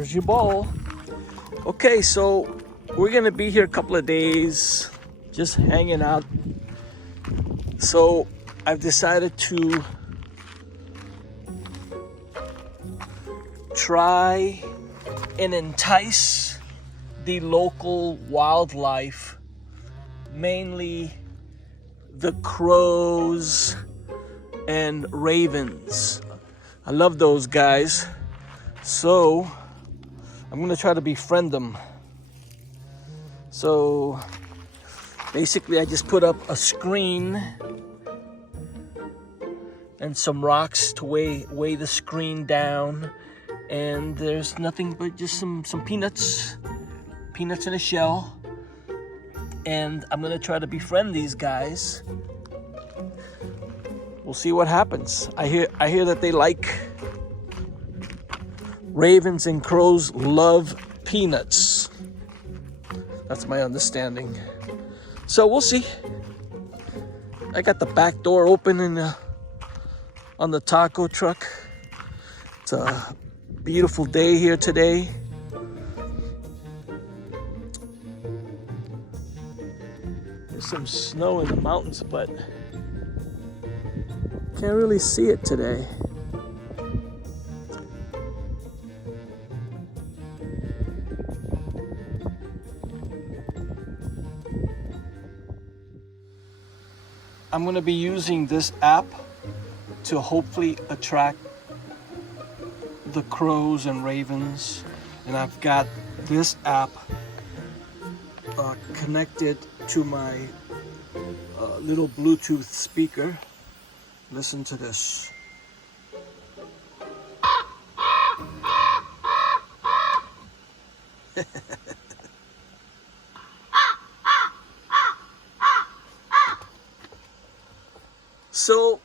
There's your ball. Okay, so we're gonna be here a couple of days, just hanging out. So I've decided to try and entice the local wildlife, mainly the crows and ravens. I love those guys. So I'm gonna try to befriend them. So basically I just put up a screen and some rocks to weigh the screen down, and there's nothing but just some peanuts in a shell, and I'm gonna try to befriend these guys. We'll see what happens. I hear that they like ravens and crows love peanuts. That's my understanding. So we'll see. I got the back door open on the taco truck. It's a beautiful day here today. There's some snow in the mountains, but can't really see it today. I'm going to be using this app to hopefully attract the crows and ravens, and I've got this app connected to my little Bluetooth speaker. Listen to this. So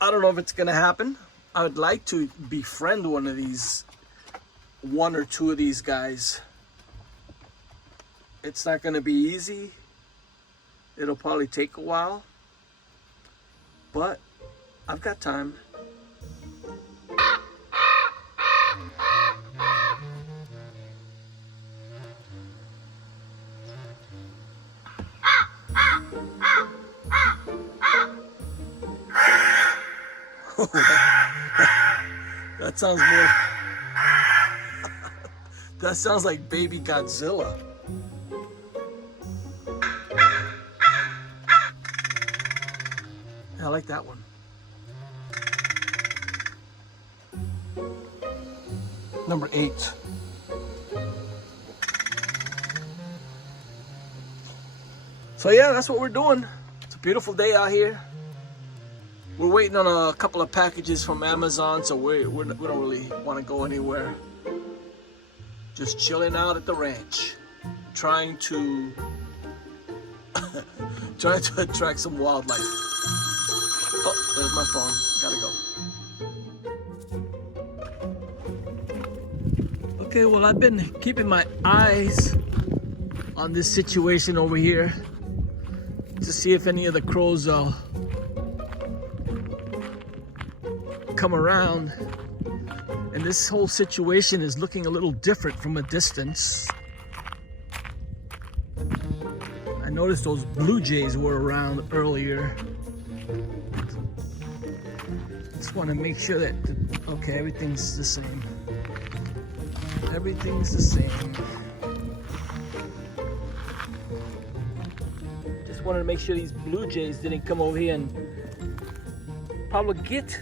I don't know if it's gonna happen. I would like to befriend one or two of these guys. It's not gonna be easy. It'll probably take a while, but I've got time. That sounds more. That sounds like baby Godzilla. I like that one. Number 8. So yeah, that's what we're doing. It's a beautiful day out here. We're waiting on a couple of packages from Amazon, so we don't really want to go anywhere. Just chilling out at the ranch, trying to attract some wildlife. Oh, there's my phone. Gotta go. Okay, well, I've been keeping my eyes on this situation over here to see if any of the crows come around. And this whole situation is looking a little different from a distance. I noticed those blue jays were around earlier. Just want to make sure that, okay, everything's the same. Everything's the same. Just wanted to make sure these blue jays didn't come over here and probably get.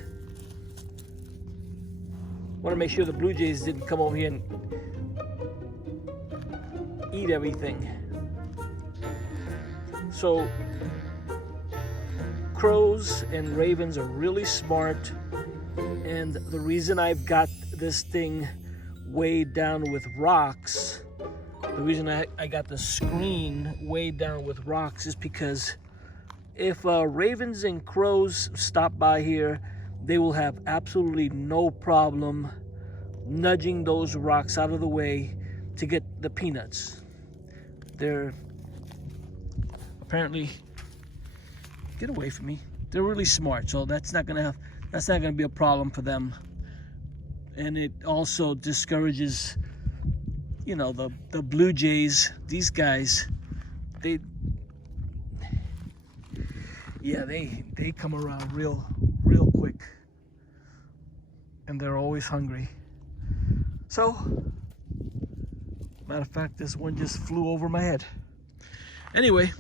Want to make sure the blue jays didn't come over here and eat everything. So crows and ravens are really smart, and the reason I've got this thing weighed down with rocks, the reason I got the screen weighed down with rocks is because if ravens and crows stop by here, they will have absolutely no problem nudging those rocks out of the way to get the peanuts. They're apparently, get away from me. They're really smart, so that's not gonna be a problem for them. and it also discourages, you know, the blue jays. These guys, they come around real quick, and they're always hungry. So, matter of fact, this one just flew over my head. Anyway,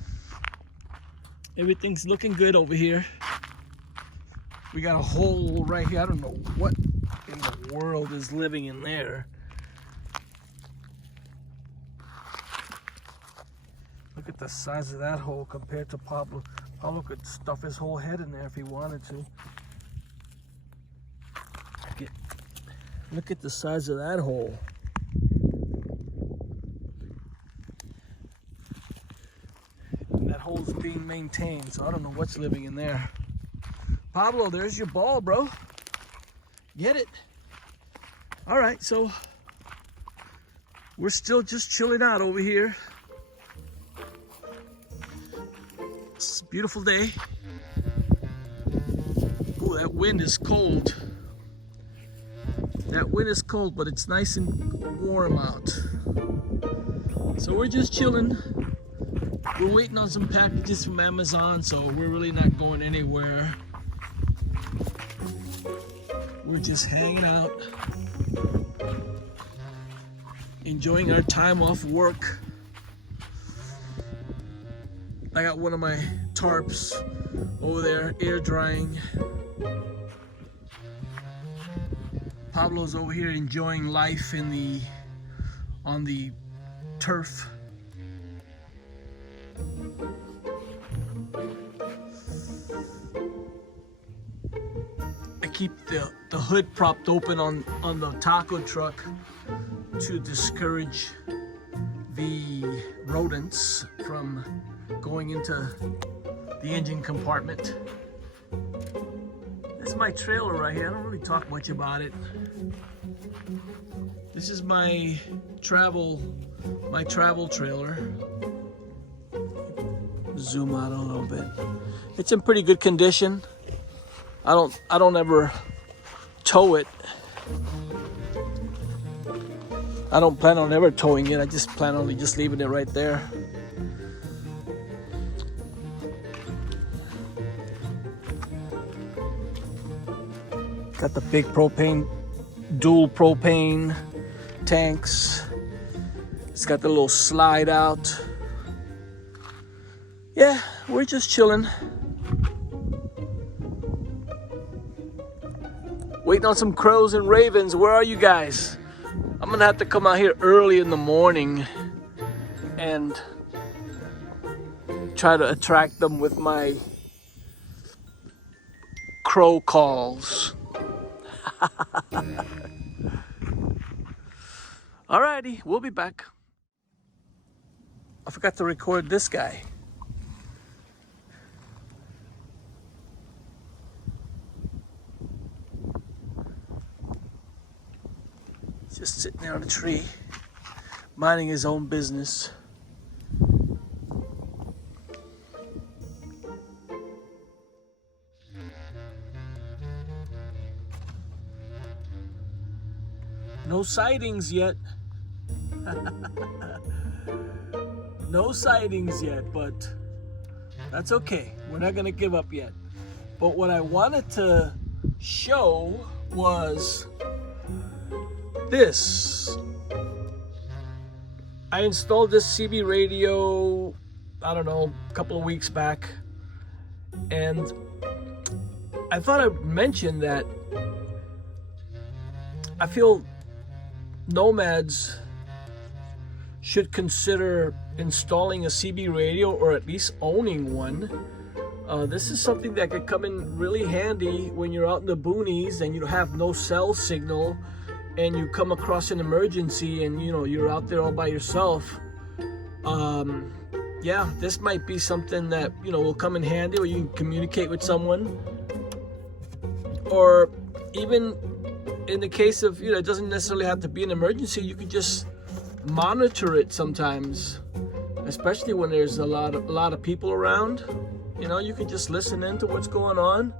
everything's looking good over here. We got a hole right here. I don't know what in the world is living in there. Look at the size of that hole compared to Pablo. Pablo could stuff his whole head in there if he wanted to. Look at the size of that hole. And that hole's being maintained, so I don't know what's living in there. Pablo, there's your ball, bro. Get it. All right, so we're still just chilling out over here. It's a beautiful day. Oh, that wind is cold. That wind is cold, but it's nice and warm out. So we're just chilling. We're waiting on some packages from Amazon, so we're really not going anywhere. We're just hanging out, enjoying our time off work. I got one of my tarps over there, air drying. Pablo's over here enjoying life on the turf. I keep the hood propped open on the taco truck to discourage the rodents from going into the engine compartment. This is my trailer right here. I don't really talk much about it. This is my travel trailer. Zoom out a little bit. It's in pretty good condition. I don't ever tow it. I don't plan on ever towing it. I just plan on just leaving it right there. Got the big dual propane tanks. It's got the little slide out. Yeah, we're just chilling. Waiting on some crows and ravens. Where are you guys? I'm gonna have to come out here early in the morning and try to attract them with my crow calls. Alrighty, we'll be back. I forgot to record this guy. Just sitting there on a tree, minding his own business. No sightings yet. No sightings yet, but that's okay. We're not gonna give up yet. But what I wanted to show was this. I installed this CB radio, I don't know, a couple of weeks back, and I thought I'd mention that I feel nomads should consider installing a CB radio, or at least owning one. This is something that could come in really handy when you're out in the boonies and you have no cell signal and you come across an emergency and you're out there all by yourself. Yeah, this might be something that will come in handy, or you can communicate with someone, or even in the case of it doesn't necessarily have to be an emergency. You could just monitor it sometimes, especially when there's a lot of people around. You can just listen in to what's going on.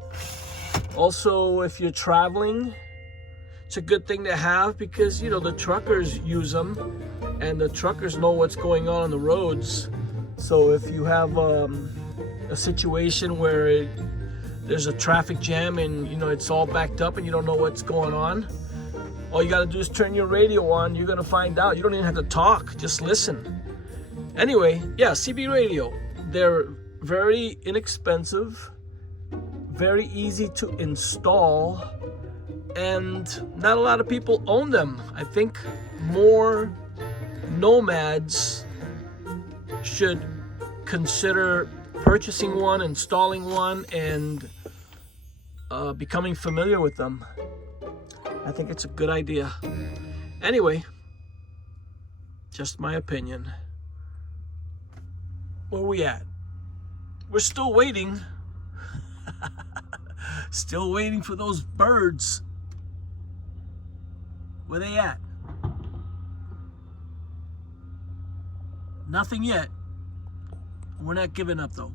Also, if you're traveling it's a good thing to have because, you know, the truckers use them and the truckers know what's going on the roads. So if you have a situation where there's a traffic jam and, you know, it's all backed up and you don't know what's going on, all you got to do is turn your radio on. You're going to find out. You don't even have to talk. Just listen. Anyway, yeah, CB radio. They're very inexpensive, very easy to install, and not a lot of people own them. I think more nomads should consider purchasing one, installing one, and becoming familiar with them. I think it's a good idea. Anyway, just my opinion. Where we at? We're still waiting. Still waiting for those birds. Where they at? Nothing yet. We're not giving up though.